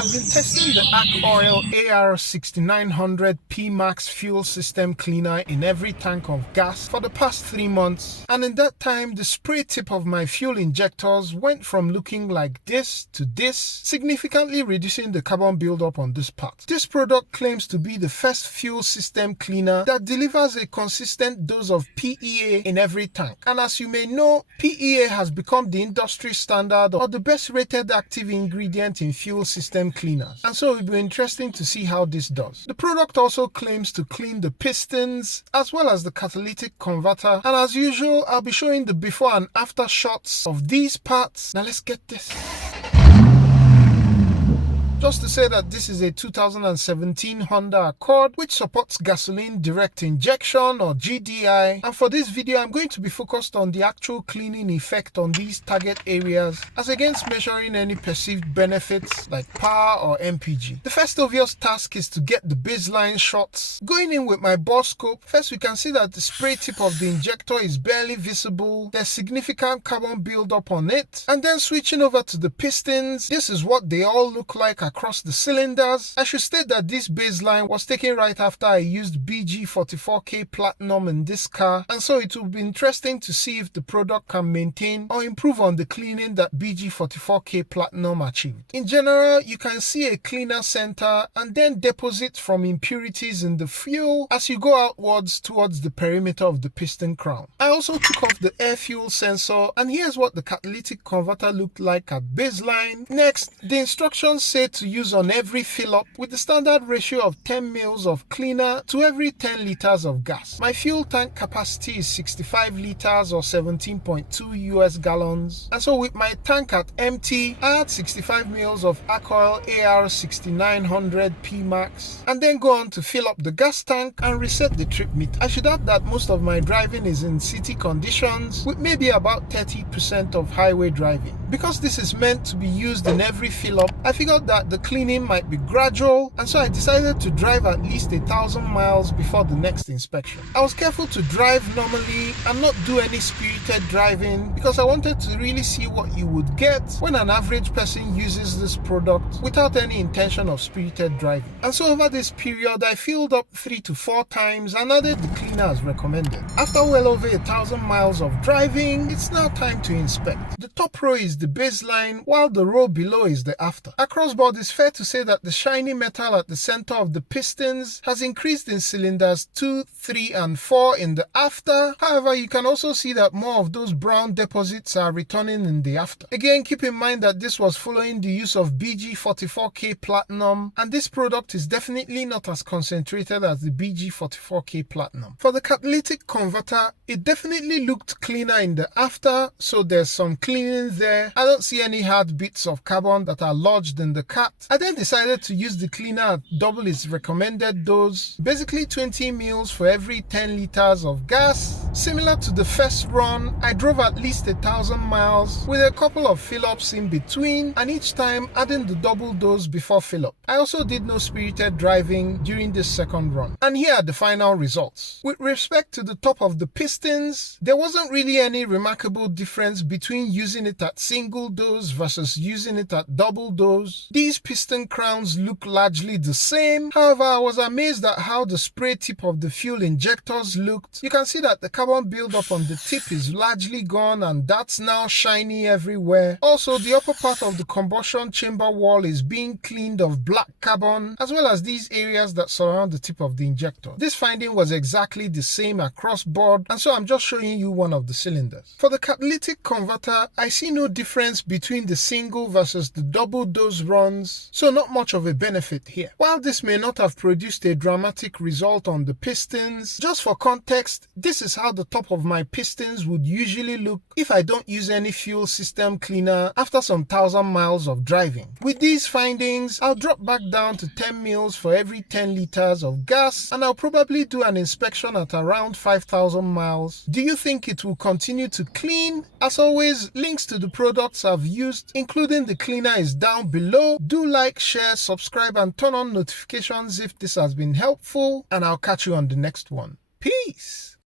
I've been testing the Archoil AR6900-P Max fuel system cleaner in every tank of gas for the past 3 months, and in that time the spray tip of my fuel injectors went from looking like this to this, significantly reducing the carbon buildup on this part. This product claims to be the first fuel system cleaner that delivers a consistent dose of PEA in every tank, and as you may know, PEA has become the industry standard or the best rated active ingredient in fuel system cleaners, and so it will be interesting to see how this does. The product also claims to clean the pistons as well as the catalytic converter, and as usual I'll be showing the before and after shots of these parts. Now let's get this. Just to say that this is a 2017 Honda Accord which supports gasoline direct injection or GDI, and for this video I'm going to be focused on the actual cleaning effect on these target areas as against measuring any perceived benefits like power or MPG. The first obvious task is to get the baseline shots. Going in with my bore scope, first we can see that the spray tip of the injector is barely visible, there's significant carbon buildup on it, and then switching over to the pistons, this is what they all look like across the cylinders. I should state that this baseline was taken right after I used BG44K Platinum in this car, and so it will be interesting to see if the product can maintain or improve on the cleaning that BG44K Platinum achieved. In general, you can see a cleaner center and then deposits from impurities in the fuel as you go outwards towards the perimeter of the piston crown. I also took off the air fuel sensor, and here's what the catalytic converter looked like at baseline. Next, the instructions say to use on every fill up with the standard ratio of 10 mils of cleaner to every 10 liters of gas. My fuel tank capacity is 65 liters or 17.2 US gallons, and so with my tank at empty I add 65 mils of Archoil AR6900-P Max and then go on to fill up the gas tank and reset the trip meter. I should add that most of my driving is in city conditions with maybe about 30% of highway driving. Because this is meant to be used in every fill up, I figured that the cleaning might be gradual, and so I decided to drive at least 1,000 miles before the next inspection. I was careful to drive normally and not do any spirited driving because I wanted to really see what you would get when an average person uses this product without any intention of spirited driving. And so over this period I filled up 3 to 4 times and added the cleaner as recommended. After well over 1,000 miles of driving, it's now time to inspect. The top row is the baseline while the row below is the after. Across board, it's fair to say that the shiny metal at the center of the pistons has increased in cylinders 2, 3 and 4 in the after. However, you can also see that more of those brown deposits are returning in the after. Again, keep in mind that this was following the use of BG44K Platinum, and this product is definitely not as concentrated as the BG44K Platinum. For the catalytic converter, it definitely looked cleaner in the after, so there's some cleaning there. I don't see any hard bits of carbon that are lodged in the cat. I then decided to use the cleaner at double its recommended dose, basically 20 mils for every 10 liters of gas. Similar to the first run, I drove at least 1,000 miles with a couple of fill-ups in between, and each time adding the double dose before fill-up. I also did no spirited driving during this second run. And here are the final results. With respect to the top of the pistons, there wasn't really any remarkable difference between using it at single dose versus using it at double dose. These piston crowns look largely the same. However, I was amazed at how the spray tip of the fuel injectors looked. You can see that the carbon buildup on the tip is largely gone and that's now shiny everywhere. Also, the upper part of the combustion chamber wall is being cleaned of black carbon, as well as these areas that surround the tip of the injector. This finding was exactly the same across board, and so I'm just showing you one of the cylinders. For the catalytic converter, I see no difference between the single versus the double dose runs, so not much of a benefit here. While this may not have produced a dramatic result on the pistons, just for context, this is how the top of my pistons would usually look if I don't use any fuel system cleaner after some 1,000 miles of driving. With these findings, I'll drop back down to 10 mils for every 10 liters of gas, and I'll probably do an inspection at around 5,000 miles. Do you think it will continue to clean? As always, links to the products I've used, including the cleaner, is down below. Do like, share, subscribe and turn on notifications if this has been helpful, and I'll catch you on the next one. Peace!